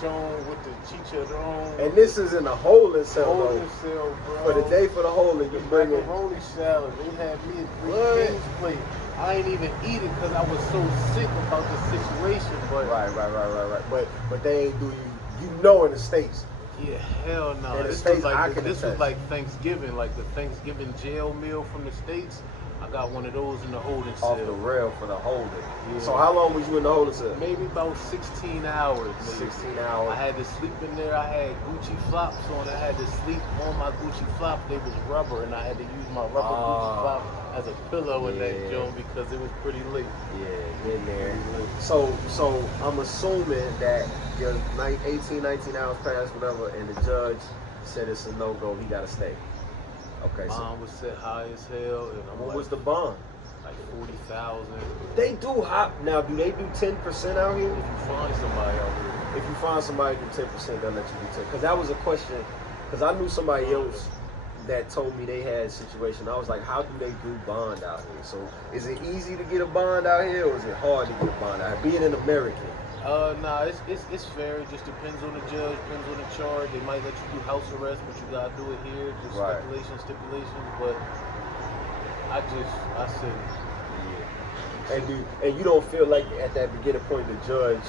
chicharron with the chicharron. And this is in a holding cell, holding cell, bro. For the day for the holding, you bring it. Macaroni salad. They had me a 3 Kings plate. I ain't even eat it because I was so sick about the situation. But right. But they ain't do you. You know, in the States. Yeah, hell no. In the This States, was like this was like Thanksgiving, like the Thanksgiving jail meal from the States. I got one of those in the holding cell. Off the rail for the holding. Yeah. So how long was you in the holding cell? Maybe about 16 hours. Maybe. 16 hours. I had to sleep in there. I had Gucci flops on. I had to sleep on my Gucci flops. They was rubber, and I had to use my rubber Gucci flop as a pillow in that joint because it was pretty late. Yeah, in there. So I'm assuming that your 18, 19 hours passed, whatever, and the judge said it's a no-go. He got to stay. Okay. Bond was set high as hell. And what was the bond? Like 40,000. They do hop now. Do they do 10% out here? If you find somebody out here. If you find somebody do 10%, they'll let you do 10. Because that was a question. Because I knew somebody else that told me they had a situation. I was like, how do they do bond out here? So is it easy to get a bond out here, or is it hard to get a bond out here? Being an American. Nah, it's fair. It just depends on the judge, depends on the charge. They might let you do house arrest, but you gotta do it here. Just stipulations. But I said, And you don't feel like at that beginning point the judge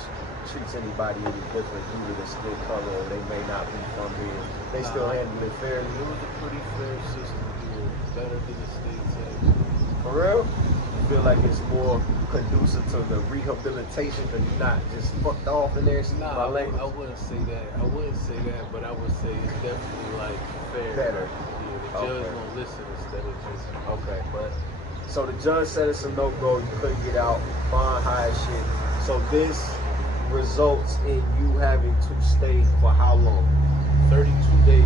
treats anybody any different due to the skin color, or they may not be from here. They still handle it fairly. It was a pretty fair system here, better than the states actually. For real? You feel like it's more conducive to the rehabilitation because you're not just fucked off in there? Nah, I wouldn't say that. But I would say it's definitely like fair. Better. Yeah, the judge gonna listen instead of just But so the judge said it's a no-go. You couldn't get out. Bond high as shit. So this results in you having to stay for how long? 32 days.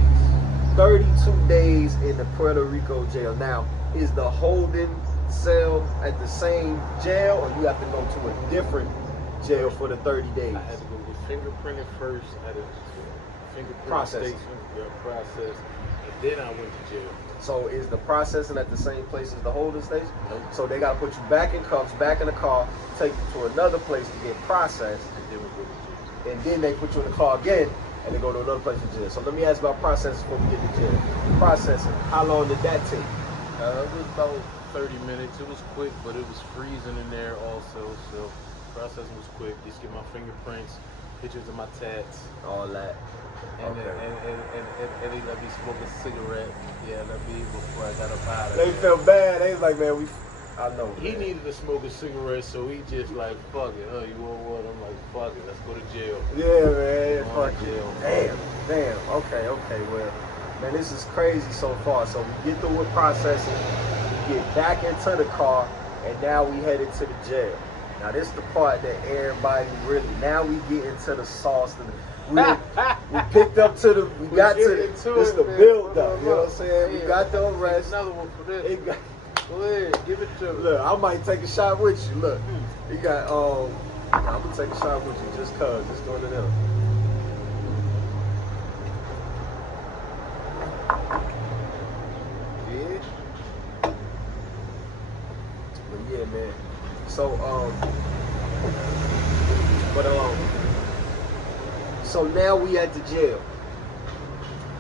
32 days in the Puerto Rico jail. Now, is the holding cell at the same jail, or you have to go to a different jail for the 30 days? I had to go get fingerprinted first. I had to fingerprint process. Process, and then I went to jail. So is the processing at the same place as the holding station? Nope. So they got to put you back in cuffs, back in the car, take you to another place to get processed, And then we go to jail. and then they put you in the car again, and they go to another place for jail. So let me ask about processing before we get to jail. Processing, how long did that take? It was about 30 minutes. It was quick, but it was freezing in there also. So processing was quick. Just get my fingerprints, pictures of my tats, all that. And, and they let me smoke a cigarette. Yeah, let me before I got up out of They there. felt bad. They was like, man, I know. He needed to smoke a cigarette, so he just like, fuck it. You want what? I'm like, fuck it. Let's go to jail. Yeah, man. Fuck jail. Damn. Okay. Well, man, this is crazy so far. So we get through with processing, we get back into the car, and now we headed to the jail. Now this is the part that everybody really. Now we get into the sauce. We picked up to the. We got to this the build up. You know what I'm saying? We got the arrest. Another one for this. Go ahead, give it to me. Look, I might take a shot with you. Look, you got. I'm gonna take a shot with you just cause. Just doing it now. Yeah. But yeah, man. So So now we at the jail.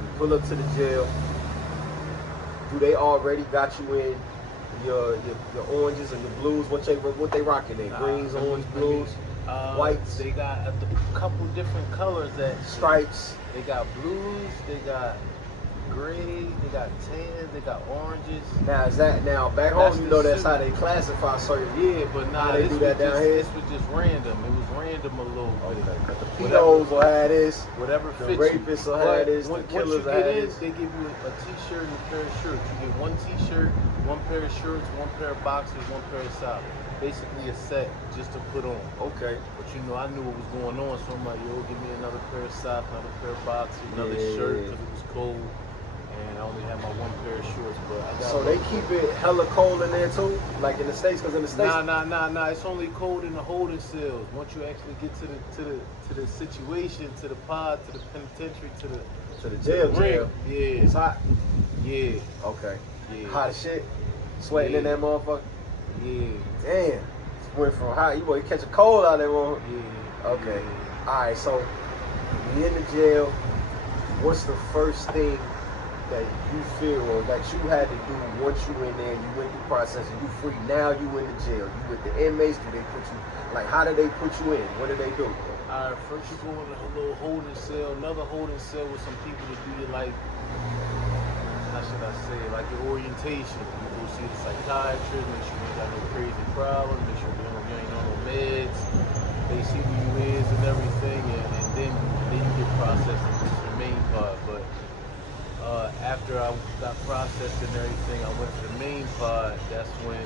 We pull up to the jail. Do they already got you in your oranges and your blues? What they rocking in? Greens, orange, blues, whites. They got a couple different colors that stripes. They got blues. They got gray. They got tans. They got oranges. Now back home, you know that's how they classify certain. Yeah, but nah, they do that down here. This was just random. It was random a little bit. Okay, the pedos will have this. Whatever the fits rapists will have this. The killers will have this. They give you a t-shirt and a pair of shirts. You get one t-shirt, one pair of shirts, one pair of boxers, one pair of socks. Basically a set just to put on. Okay. But you know, I knew what was going on, so I'm like, yo, give me another pair of socks, another pair of boxers, another shirt because it was cold. And I only had my one pair of shorts, but I got. So they keep it hella cold in there too, like in the States, because in the States. Nah. It's only cold in the holding cells. Once you actually get to the situation, to the pod, to the penitentiary, to the jail. Yeah, it's hot. Yeah. Okay. Yeah. Hot as shit. Sweating in that motherfucker. Yeah. Damn. Went from hot. You boy catch a cold out there, one. Yeah. Okay. All right. So we in the jail. What's the first thing that you feel or that you had to do once you in there, you went through process and you free, now you in the jail, you with the inmates, do they put you, like how do they put you in, what do they do? Alright, first you go in a little holding cell, another holding cell with some people to do your, like, how should I say it, like your orientation. You go see the psychiatrist, make sure you ain't got no crazy problem, make sure you ain't on no meds, they see who you is and everything, and then you get processed into the main part. But after I got processed and everything, I went to the main part. That's when, it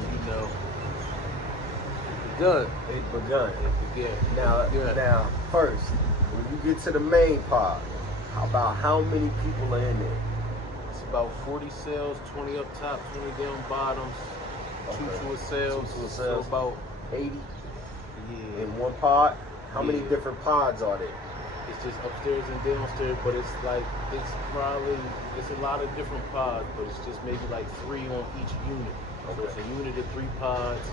began. Now, first, when you get to the main part, about how many people are in there? It's about 40 cells, 20 up top, 20 down bottoms, two to a cell, so about 80 in one pod. How many different pods are there? It's just upstairs and downstairs, but it's a lot of different pods, but it's just maybe like 3 on each unit. Okay. So it's a unit of 3 pods.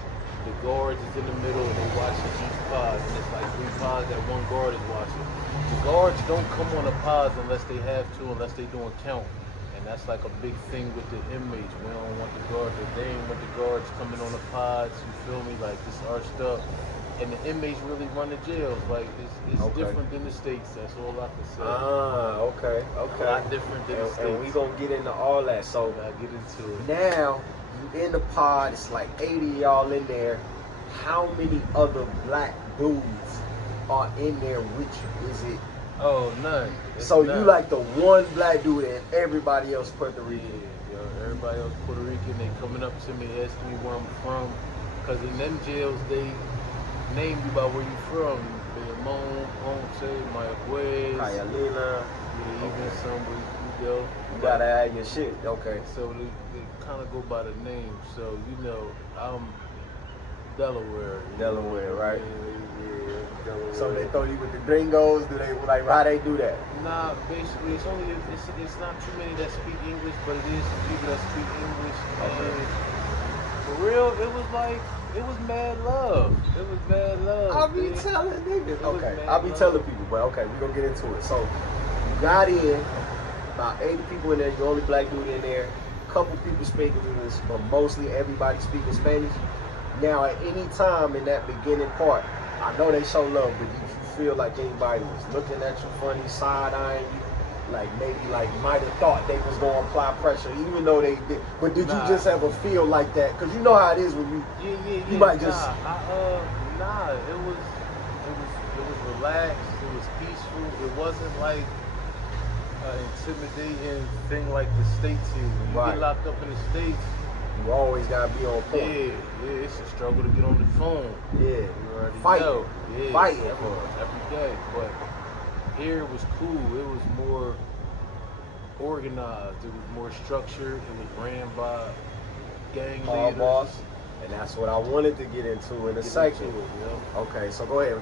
The guards is in the middle and they watching each pod, and it's like 3 pods that one guard is watching. The guards don't come on the pods unless they have to, unless they doing count. And that's like a big thing with the inmates. We don't want the guards, they ain't want the guards coming on the pods, you feel me? Like, this is our stuff. And the inmates really run the jails. Like, it's different than the States. That's all I can say. Okay. A lot different than the States. And we gonna get into all that. So I get into it. Now, you in the pod, it's like 80 y'all in there. How many other black dudes are in there with you? Is it? Oh, none. So none. You like the one black dude and everybody else Puerto Rican? Yeah, everybody else Puerto Rican. They coming up to me, asking me where I'm from. Because in them jails, they name you by where you from. Bayamon, Ponce, Mayagüez, Hialeah. Yeah, even some where you go. You gotta add your shit. Okay. So they kind of go by the name. So, I'm Delaware. Delaware, right? Yeah, Delaware. So they throw you with the gringos? Do they, like, how they do that? Nah, basically, it's not too many that speak English, but it is some people that speak English. Okay. And for real, it was mad love. It was mad love. I'll be telling niggas. Okay, I'll be telling people, but okay, we're gonna get into it. So, you got in, about 80 people in there, you only black dude in there, couple people speaking English, but mostly everybody speaking Spanish. Now, at any time in that beginning part, I know they show love, but did you feel like anybody was looking at you funny, side-eyeing you? Like, maybe, might have thought they was going to apply pressure, even though they did. But did you just ever feel like that? Because you know how it is when you, you might just... It was relaxed, it was peaceful. It wasn't like an intimidating thing like the States is. When you get locked up in the States, you always gotta be on point. Yeah, it's a struggle to get on the phone. Yeah, you already fighting, know. Yeah, fighting every day. But here it was cool. It was more organized. It was more structured. It was ran by gang leaders. Boss, and that's what I wanted to get into in a second. Okay, so go ahead.